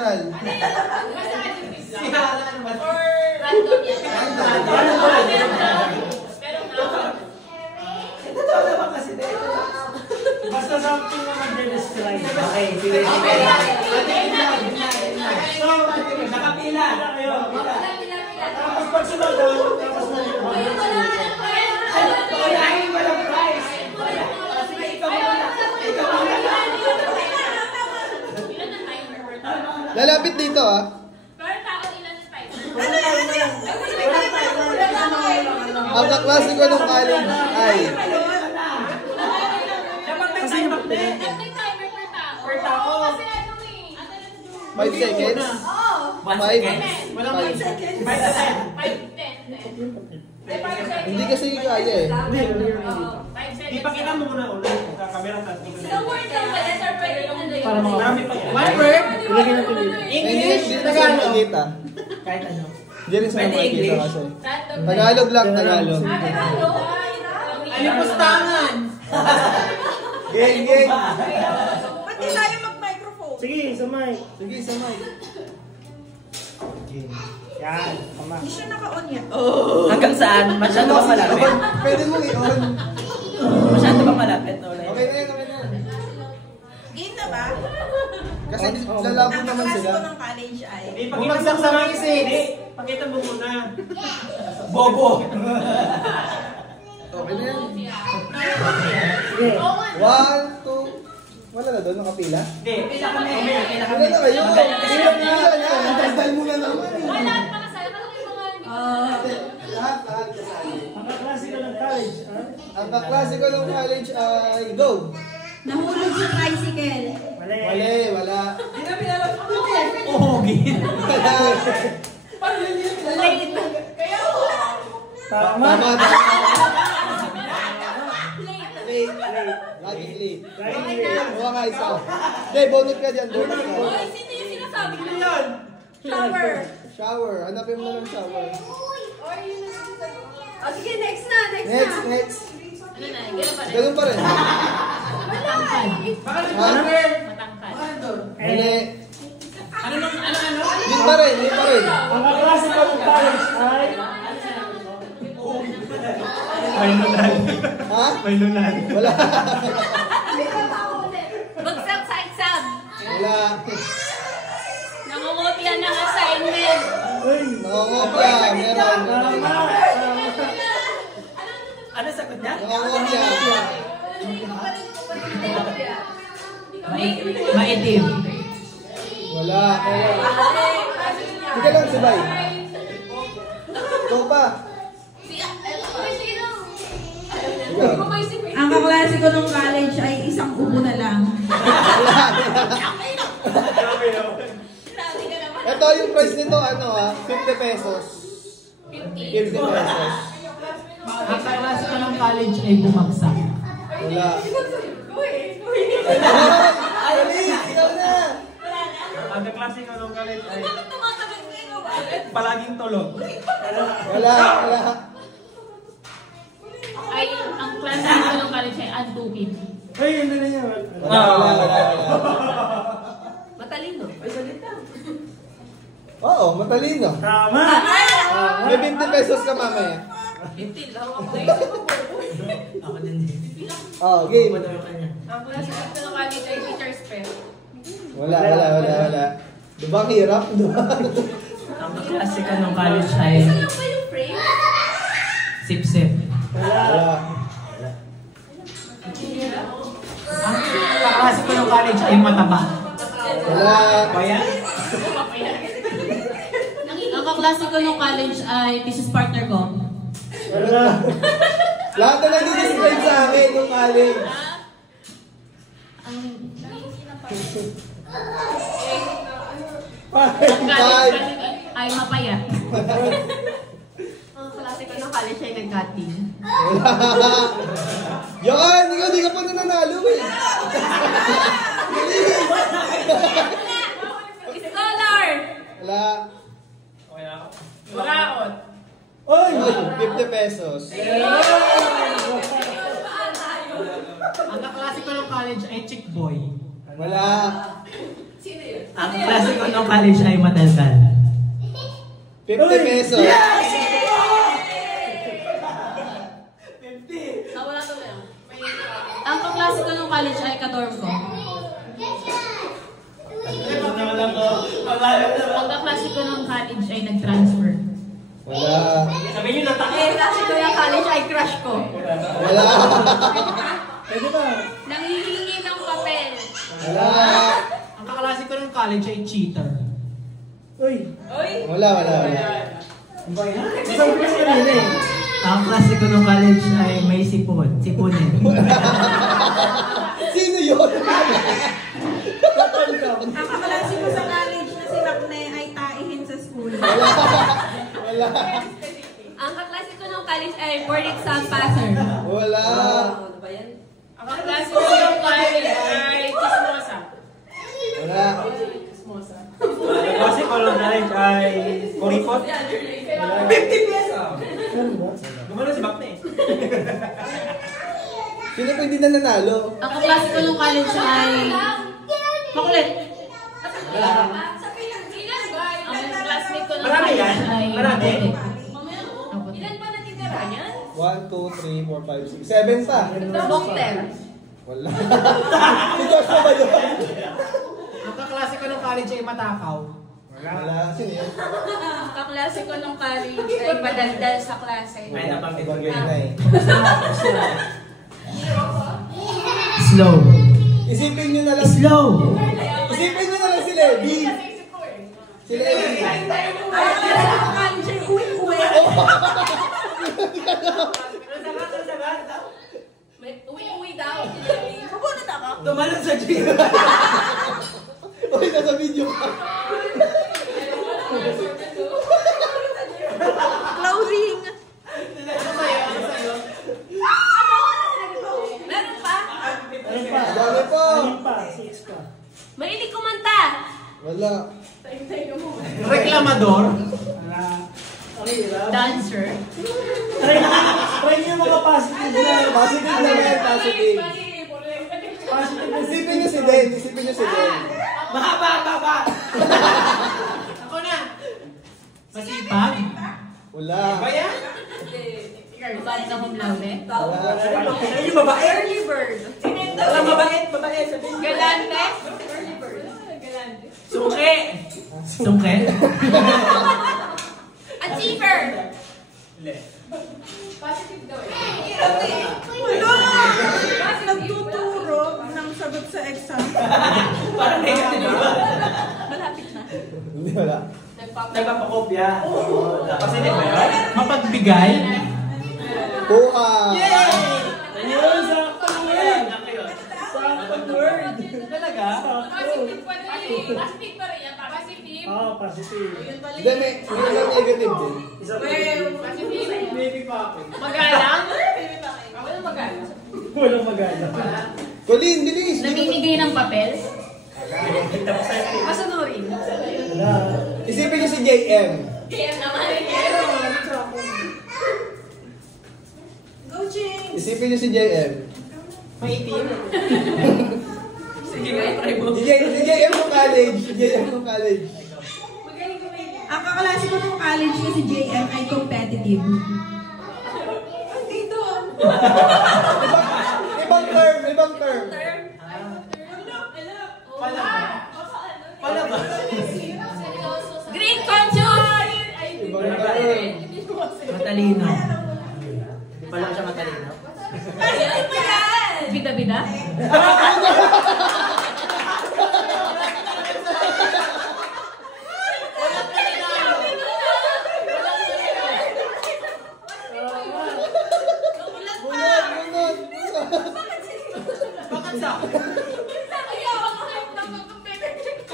Aral. Si Alan ba? Or random yan. Totoo naman kasi dito. Basta something na mag-describe. Okay, sige. So, nakapila. Tapos pag sunod daw, tapos na rin. Ay, walang prize. Lalapit dito ah. Per tao, ilan spice? Ang kaklase ko nung college ay Dapat may timer na. May timer per tao. Per tao. Kasi ano eh. 5 seconds. 1 Five. second. Walang 1 second. 5 to 10. 5, 10. Hindi kasi kaya eh. 5 seconds. Ipakita mo muna ulit. Kamera sa Isang word lang ba? Yes or pwede yung ano yun? Para mga marami pa yan. One word. Ilagay natin dito. English. Hindi rin sila Tagalog. makikita. Kahit ano. Hindi rin sila Pwede makikita English. kasi. Random. Tagalog lang, Tagalog. Tagalog? Alipustangan. Gang, gang. Ba't di tayo mag-microphone? Sige, sa mic. Sige, samay. Yan, tama. Hindi siya naka-on yan. Hanggang saan? Masyado ba malapit? Pwede mo i-on. Masyado ba malapit? Ulit. Okay na yun, okay na yun. Game na ba? Kasi lalabo Ang naman kaklase sila. ko ng college ay... Bumagsak sa mga kasi. Pakita mo muna. Bobo. Okay na yan. Sige. 1, 2. Wala na doon, nakapila? Hindi. Pila kami. Pila Wala na kayo. Pila na yan. Daldal mo na naman. Wala, lahat makasala. Bakit yung mga Lahat kasali. Ang kaklase ka ng college, ha? Ang kaklase ko nung college ay go. Nahulog yung tricycle. Mali. Wala, wala. Hindi na pinalap ko. Uhugin. Wala. Late. Tama. Tama, tama. Late. Laging late. Laging late. Huwag ka isa. Hindi, bonus ka dyan. Bonus ka. Hoy, sino yung sinasabi ko? Yan. Shower. Shower. Hanapin mo na ng shower. Oh, sige, next na. Next, next. Ano na? Gano'n pa rin? Ganun pa rin. Matangkad. Baka Ha? nag-order. Matangkad. Mali. Ano? Yun pa rin, yun pa rin. Ang kaklase ko ng college ay... May lunan. Ha? May lunan. Wala. Bagsak sa exam. Wala. Nangungopia ng assignment. Uy. Nangongopia. Meron. Tama. Ano sagot niya? Nangongopia. Maitim. Wala. Sige lang, sabay. Ikaw pa. Ikaw. Ang kaklase ko ng college ay isang ubo na lang. Ito yung price nito, ano ha? 50 pesos. 50 pesos. Ang kaklase ko ng college ay bumagsak. Wala. Ali, ikaw na. Ang kaklase ko ng college ay... Palaging tulog. Wala, wala. Ay, ang klase ko ng college ay antukin. Ay, hindi na yan. Wala. Matalino. Oo, matalino. Tama. May 50 pesos ka mamaya. 15 lang ako eh. Ako din. Oh, game. Ang klase ko ng college ay teacher's pet. Wala. Diba ang hirap? Diba? Ang kaklase ko ng college ay Isa lang ba yung frame? sip-sip. Wala. Ang kaklase ko ng college ay mataba. Wala. Kaya? Ang kaklase ko ng college ay business partner ko. Wala. Lahat na nag-describe sa akin yung college. Ang Five. college ay mapayat. Ang kaklase ko ng college ay nag-cutting. Wala. Yan! Ikaw, di ka pa nananalo eh. Scholar! Wala. Buraot. Uy! 50 pesos. Ang kaklase ko ng college ay chick boy. Wala. Ang klase ko nung college ay matalkal. 50 pesos. Wala to lang. Ang kaklase ko nung college ay kadorm ko. Ang kaklase ko nung college ay nag-transfer. Wala. Sabihin nyo na Eh, kasi ko yung college ay crush ko. Wala. Nangihingi ng papel. Wala. Ang kaklase ko nung college ay cheater. Wala. Ang klase ko nung college ay may sipunin. Sino yun? Ang kaklase ko sa college na si Rakne ay taihin sa school. Wala. Ang kaklase ko nung college ay board exam passer. Wala. Ano ba yan? Ang kaklase ko nung college ay chismosa. Wala. Kasi ko nung college ay kuripot. 50 pesos! Gumano si Bakne. Sino pa hindi na nanalo? Ang kaklase ko nung college ay makulit. Ang classmate ko nung Marami yan? college ay Marami? maputi. Ilan pa natitira niyan? 1, 2, 3, 4, 5, 6, 7 pa. Doctor. Wala. Si Joshua ba yun? Ang kaklase ko nung college ay matakaw. Wala. Sino yun? Kaklase ko nung college ay madaldal sa klase. Ay, nabanggit ko Bagay yun. na eh. Slow. Isipin nyo na lang. Slow! Isipin nyo na lang si Levi. Si Levi. Uwi-uwi daw. Tumalon sa gym. Uy, nasa video ka. Clothing. Meron pa? Dami po. Mahilig kumanta. Wala. Reklamador. Dancer. Positive naman. Positive. Isipin nyo si Den. Isipin nyo si Den. Mahaba! Ako na! Masipag? Wala. Ba yan? Bad na kong laude. Wala. Ano yung babae? Early bird. Walang babae. Sabihin. Galante? Sungke! Sungke? Achiever! Positive daw eh. Nagtuturo ng sagot sa exam. Parang negative ba? Malapit na. Hindi, wala. Nagpapakopya. Positive ba yun? Mapagbigay? Kuha. Ayun, sakto naman. Sakto word. Talaga? Positive pa rin. Positive pa rin yan. Positive. Positive. Hindi, may negative din. Positive. Maybe pa ako. Magalang? Ako na magalang. Walang magana. Colin, bilis. Namimigay ng papel? Masunurin. Isipin nyo si JM. PM naman. Go, James! Isipin nyo si JM. Maitim. Sige nga, try mo. Si JM ng college. Si JM ng college. Ang kaklase ko ng college na si JM ay competitive. Dito. Ibang term. Pala ba? Green conscious! Ibang term. Matalino. Pala siya matalino. Yan pa yan! Bida-bida? Bunot. Bakit sa?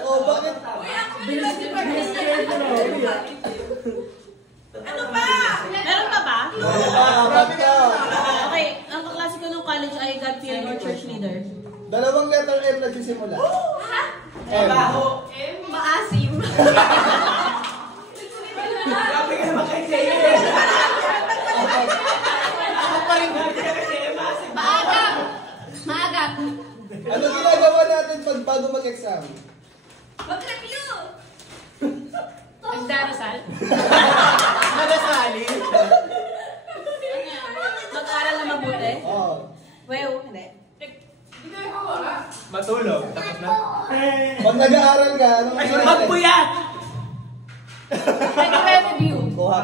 Oh, bakit? Ano ba? Meron pa ba? Bakit ka? Okay, ang kaklase ko nung college ay God-fearing or church leader. Dalawang letter M nagsisimula. M. Maasim. Grabe ka naman kay Sa'yo. Ako pa rin grabe ka kasi masin. Maagap. Ano ginagawa natin pag bago mag-exam? Mag-report mag-aral? Nagasali. Mag-aral na mabuti? Oo. Well, hindi. Matulog. Tapos na. Pag nag-aaral ka, anong Ay, nangyayari? magpuyat! Nag-review. Kuha.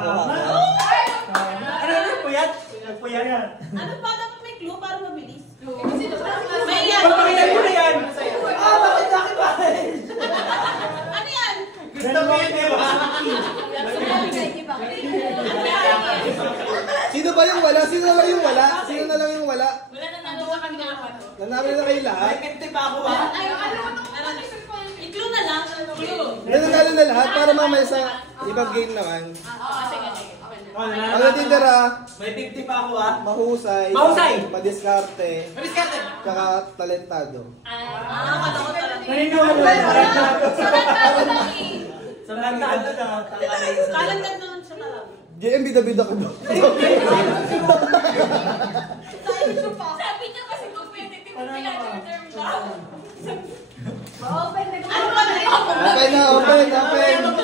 Ano yung puyat? Nagpuyat yan. Ano pa? Dapat may clue para mabilis. May yan. Pagpakilan mo na yan. Bakit ba? Ano yan? Gusto mo yan, di ba? Sino ba yung wala? Sino na lang yung wala? Sino na lang yung wala? Wala na nandun sa kanya apat. Nanalo na kayo lahat? May 50 pa ako ha. I-clue na lang. Clue. Nanalo na lahat para mamaya sa ibang game naman. Oo, sige. Oh, Ang natitira, may 50 pa ako ha. mahusay, Mahusay! madiskarte, Madiskarte! tsaka talentado. Kaloko talaga. Naniniwala. Sarap lang eh. Sa lantado na. Kalang ganda lang siya talaga. JM, bida-bida ka doon. Sabi niya kasi competitive sila term daw. Open na Ano ba na? Open na, open.